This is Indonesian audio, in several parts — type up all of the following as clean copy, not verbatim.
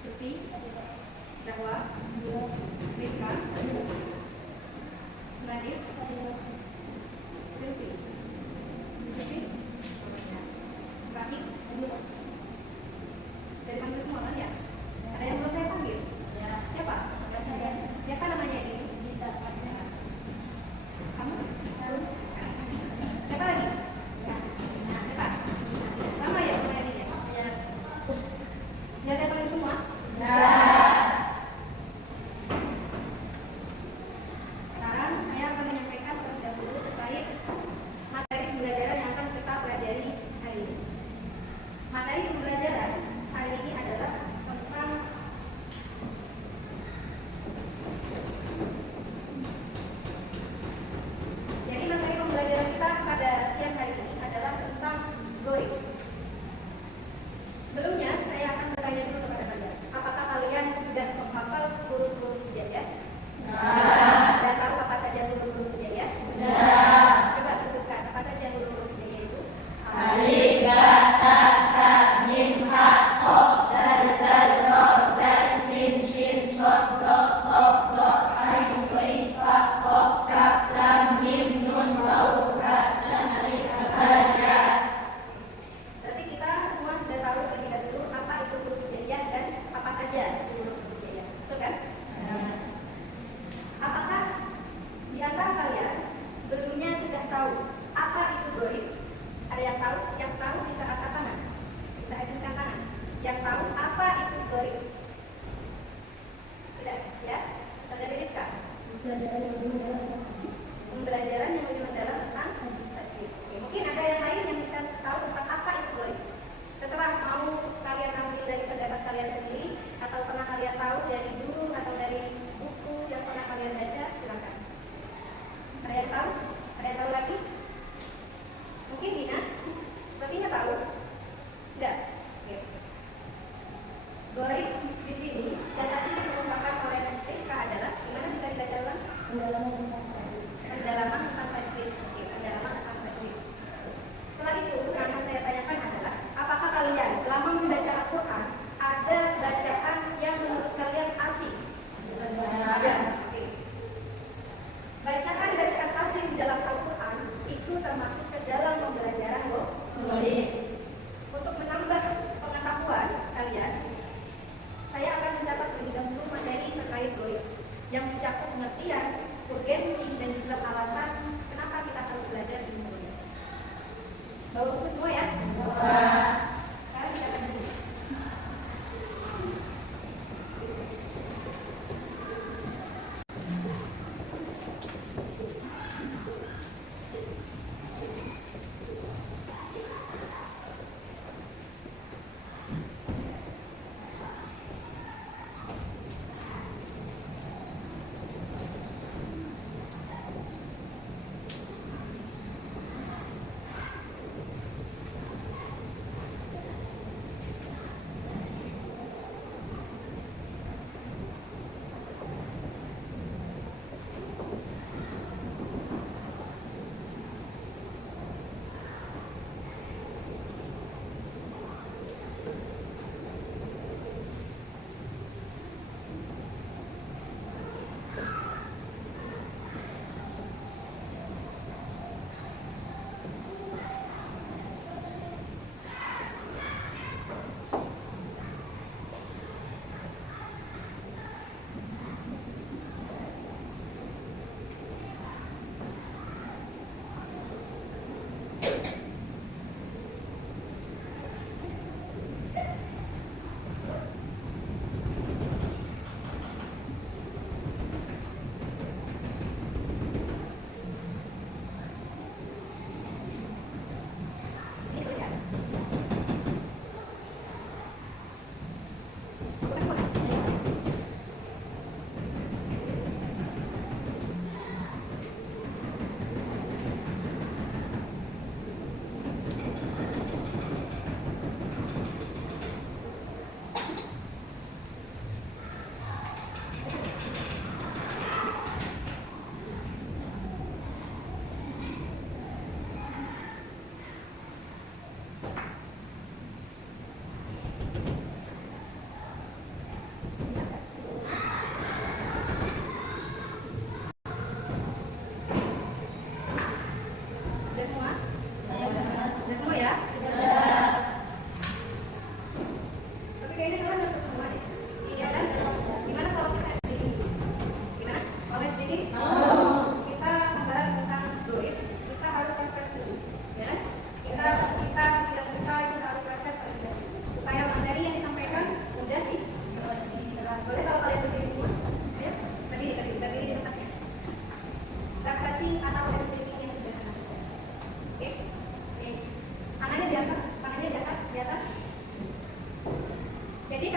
Suti, Zahwa, Rifka, Nadir, Silvi, Suti, Rahim. Sudah dipanggil semua kan ya? Ada yang belum saya panggil? Siapa? Siapa namanya ini? Kamu? Siapa lagi? Siapa? Sama ya namanya ini ya? Sudah saya panggil semua? Sekarang saya akan menyampaikan terlebih dahulu terkait materi pembelajaran yang akan kita pelajari hari ini. Materi pembelajaran hari ini adalah tentang jadi materi pembelajaran kita pada siang hari ini adalah tentang goib. Sebelumnya saya akan bertanya dulu kepada kalian, apakah kalian sudah menghafal huruf-huruf hijaiyah? Sudah tahu apa saja huruf-huruf hijaiyah? Coba sebutkan apa saja huruf-huruf hijaiyah itu? Alif, ba, ta, tha, mim, ha, kha, dal, dal, ra, zal, sin, shin, shad, ra, ta, ra, ain, ghain, fa, qaf, kaf, lam, mim, nun, waw, ra, lam, alif, ha, ya. Berarti kita semua sudah tahu terlebih dahulu apa itu huruf hijaiyah dan apa saja huruf hijaiyah, betul kan? Apakah di antara kalian sebelumnya sudah tahu apa itu goib? Ada yang tahu? Yang tahu bisa angkat tangan, bisa angkat tangan. Yang tahu apa itu goib? Tidak, ya? Saudari Rifka? Pembelajaran yang lebih mendalam tentang tajwid. Oke, mungkin ada yang lain yang bisa tahu tentang apa itu goib. Terserah mau kalian ambil dari pendapat kalian sendiri atau pernah kalian tahu dari guru atau dari buku yang pernah kalian baca, silakan. Ada yang tahu? Ada yang tahu lagi? Mungkin Dina? Sepertinya tahu? Tidak? Oke. Goib di sini yang tadi dikemukakan oleh Rifka adalah gimana bisa dibaca ulang? Pendalaman tentang tajwid. Oke, pendalaman tentang tajwid. Setelah itu, yang akan saya tanyakan adalah apakah kalian selama membaca Al-Quran ada bacaan yang menurut kalian asal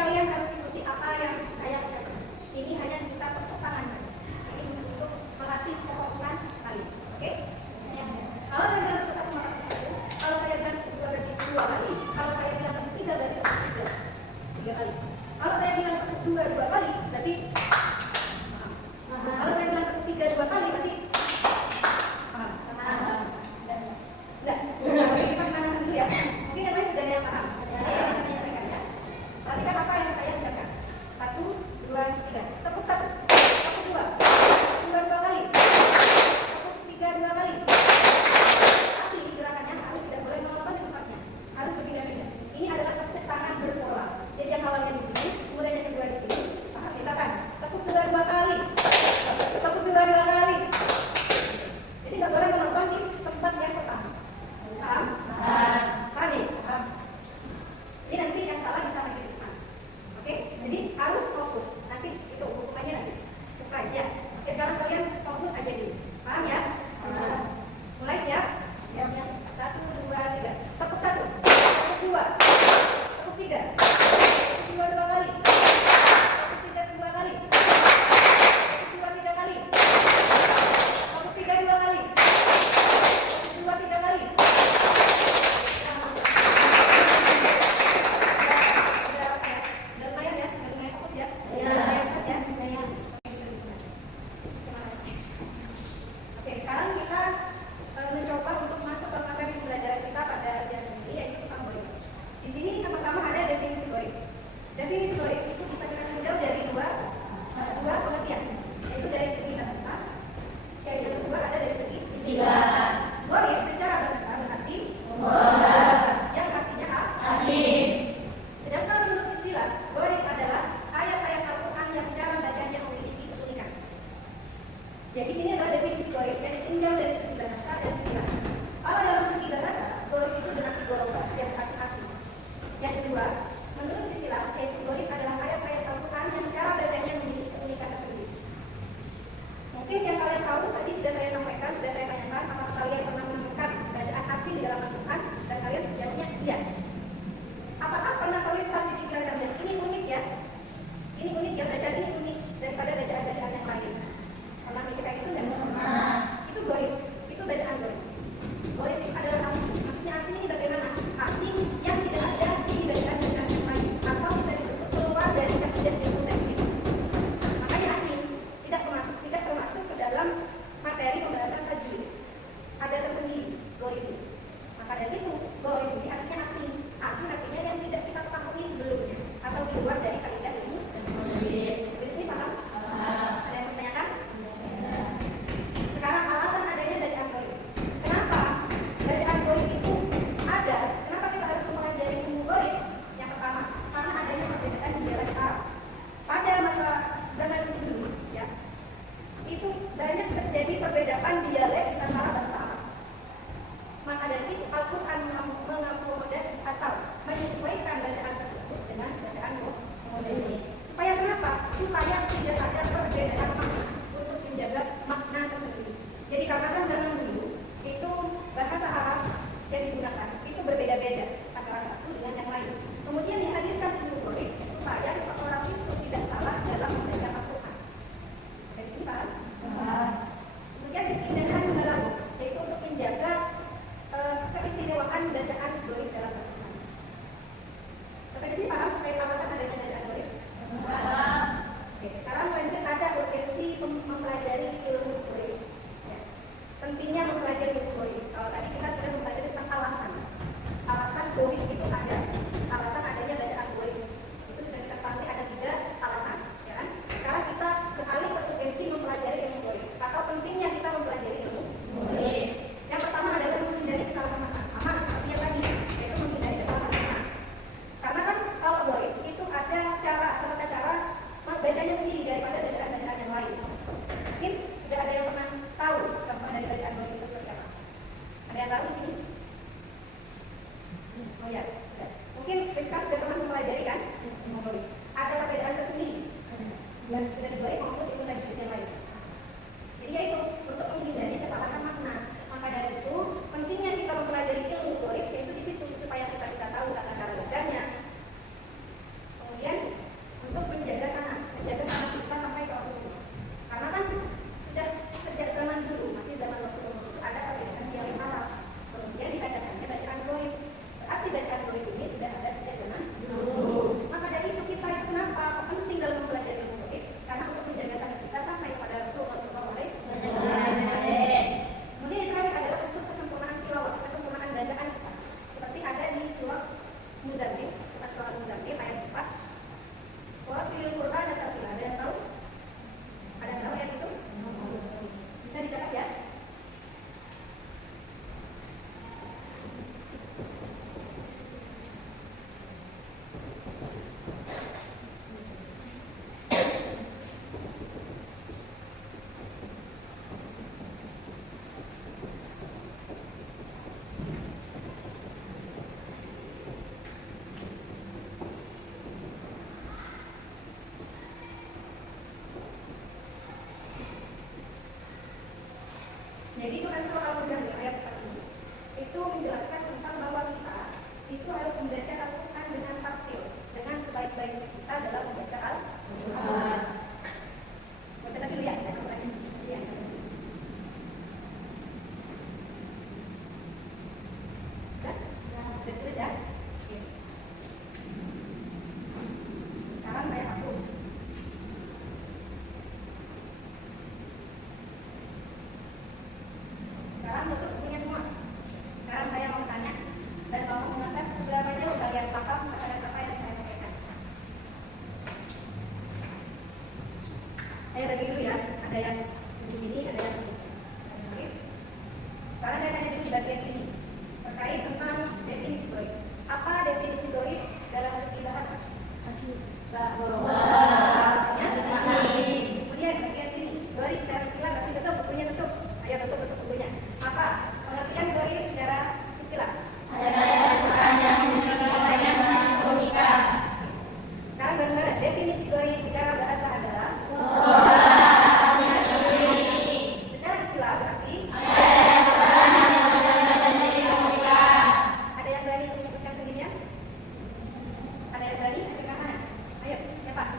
kalian harus ikuti apa yang saya katakan. Ini hanya sekitar percepatan saja. Ini untuk melatih kefokusan kalian. Oke? Kalau saya bilang satu maka satu, kalau saya bilang dua berarti dua kali, kalau saya bilang tiga berarti tiga kali. Kalau saya bilang dua kali, berarti kalau saya bilang tiga dua kali, berarti enggak. Kita pemanasan dulu ya. Mungkin yang lain sudah ada yang paham. Saya bisa menyelesaikan ya. Perhatikan apa yang saya ajarkan. 1, 2, 3. Tepuk 1, tepuk 2, tepuk 2 kali, tepuk 3 2 kali. Tapi gerakannya harus tidak boleh monoton di tempatnya. Harus berbeda-beda. Ini adalah tepuk tangan berpola. Jadi yang awalnya di sini, kemudian yang kedua di sini. Paham? Misalkan tepuk 2 kali, tepuk 2 kali. Jadi nggak boleh menonton di tempat yang pertama. Paham? Paham nih? Paham. Ini nanti yang salah bisa makin depan. Oke? Jadi harus fokus. Nanti itu hukumannya nanti. Surprise ya. Oke, sekarang kalian fokus aja dulu. Paham ya? Mulai siap? Siap. 1, 2, 3. Tepuk 1, tepuk 2, tepuk 3, tepuk 2 kali, tepuk 3 2 kali, tepuk 2 3 kali, tepuk 3 2 kali, tepuk 2 3 kali. Sudah lumayan ya? Sudah lumayan fokus ya? Lumayan fokus ya? Oke, sekarang kita mencoba untuk masuk ke materi pembelajaran kita pada siang ini, yaitu tentang goib. Di sini yang pertama ada definisi goib. Definisi goib itu bisa kita tinjau dari dua pengertian, yaitu dari segi bahasa, yang kedua ada dari segi istilah. Goib secara bahasa berarti yang artinya asing. sedangkan menurut istilah, goib adalah ayat-ayat Al-Quran yang cara bacanya memiliki keunikan. Jadi ini adalah definisi goib yang ditinjau dari segi bahasa dan istilah. Kalau dalam segi bahasa, goib itu berarti goroba yang berarti asing. Yang kedua, menurut istilah, yaitu goib adalah surah Al-Muzammil ayat 40 itu menjelaskan tentang bahwa kita itu harus membaca Al-Quran dengan tartil, dengan sebaik-baiknya kita dalam membaca Al-Quran. Baca tadi lihat ya, lihat. Sudah tulis ya? Oke. Sekarang saya hapus. Sekarang tutup bukunya semua. Sekarang saya mau tanya dan mau mengetes seberapa jauh kalian paham terhadap apa yang saya sampaikan. Saya bagi dulu ya, ada yang di sini, ada yang di sini. Oke. Sekarang saya tanya dulu di bagian sini terkait tentang definisi doi. Apa definisi doi dalam segi bahasa? Kemudian bagian sini, doi secara istilah berarti tutup bukunya tutup. Ayo tutup bukunya. Apa pengertian doi secara istilah? Sekarang benar definisi doi secara bahasa adalah secara istilah berarti ada yang berani menyebutkan sendirinya? Ada yang berani? Ada yang mana? Ayo, siapa?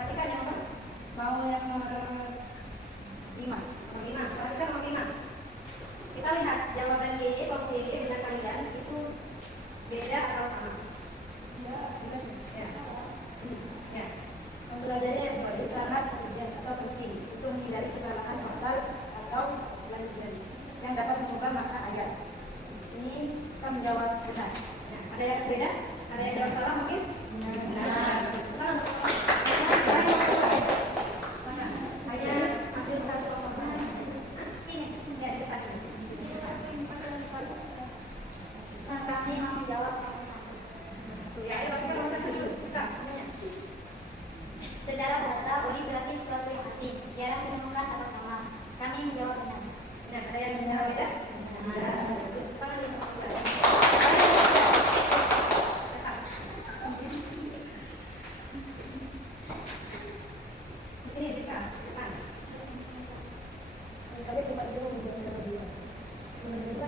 Perhatikan yang apa? Mau yang nomor 5. Nomor 5. Perhatikan nomor 5. Kita lihat jawaban YY, kelompok YY dengan kalian itu beda atau sama? Ya, kita Ya. Ya. mempelajari metode sangat atau penting untuk menghindari kesalahan fatal atau lanjutan yang dapat mengubah makna ayat. Ini kita menjawab benar. Ya. Ada yang beda? Ada yang jawab salah mungkin? Benar. Kita untuk hanya ambil satu kelompok saja. Sini, ya di depan. Nah, kami mau menjawab nomor 1. Ya, ayo kita nomor 1 dulu. Buka. Secara bahasa, uli berarti sesuatu yang asing, jarang ditemukan atau sama. Kami menjawab benar. Ya, ada yang menjawab beda? Terus tangan di bawah. Di sini depan. Kami bukan itu menjawab nomor 2. Nomor 2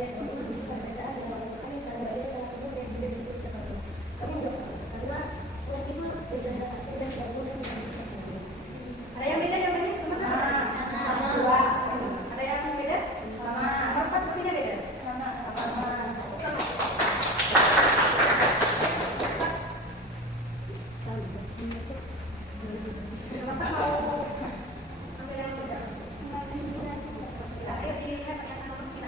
ya, yang menunjukkan bacaan dan melakukan yang salah baca salah umum yang tidak disebut seperti itu. Kami menjawab salah. Kedua, yang itu harus berjelas asli dan tidak boleh menjadi seperti itu. Ada yang beda jawabannya? Teman-teman? Sama. Dua. Ada yang beda? Sama. Nomor 4 sepertinya beda. Sama. Nomor 4 mau ambil yang beda? Ayo dilihat pernyataan nomor 9.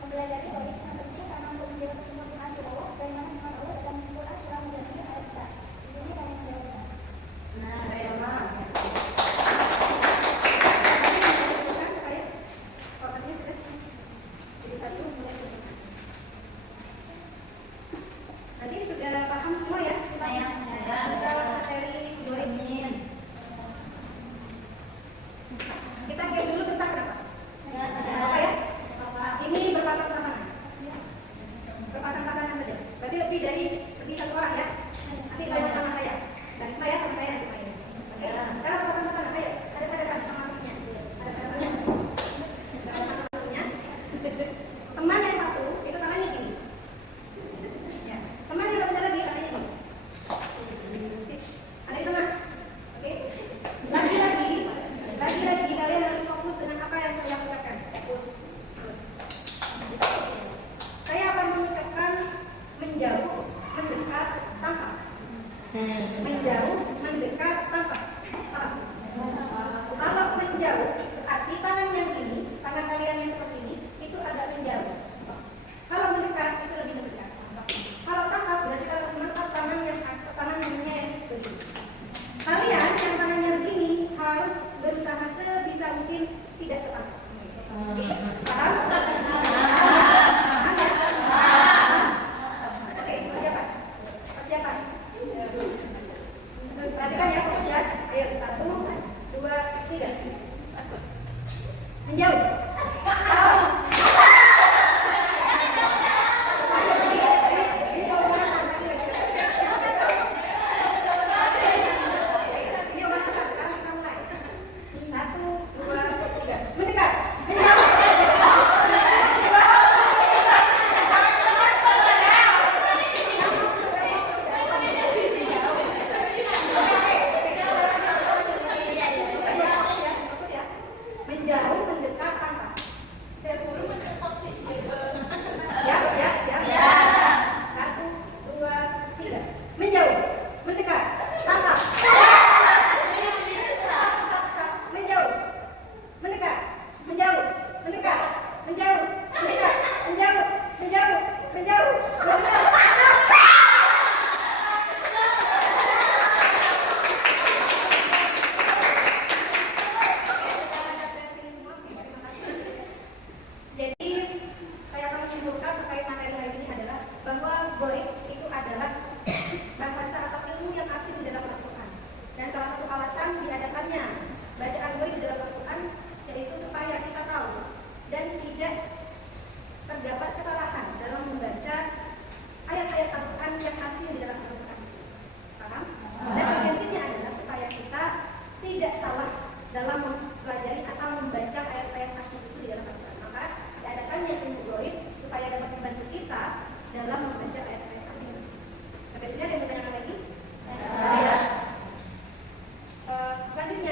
Mempelajari tauhid sangat penting karena untuk menjawab kesempurnaan Allah, sebagaimana firman Allah dalam Al-Quran surah Al-Mujaddid ayat 4. Di sini kami menjawab benar. Nah, ada yang sama. Saya kotaknya sudah jadi satu. Tadi sudah paham semua ya? Saya sudah. Kita materi 2 ini.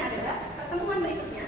adalah pertemuan berikutnya.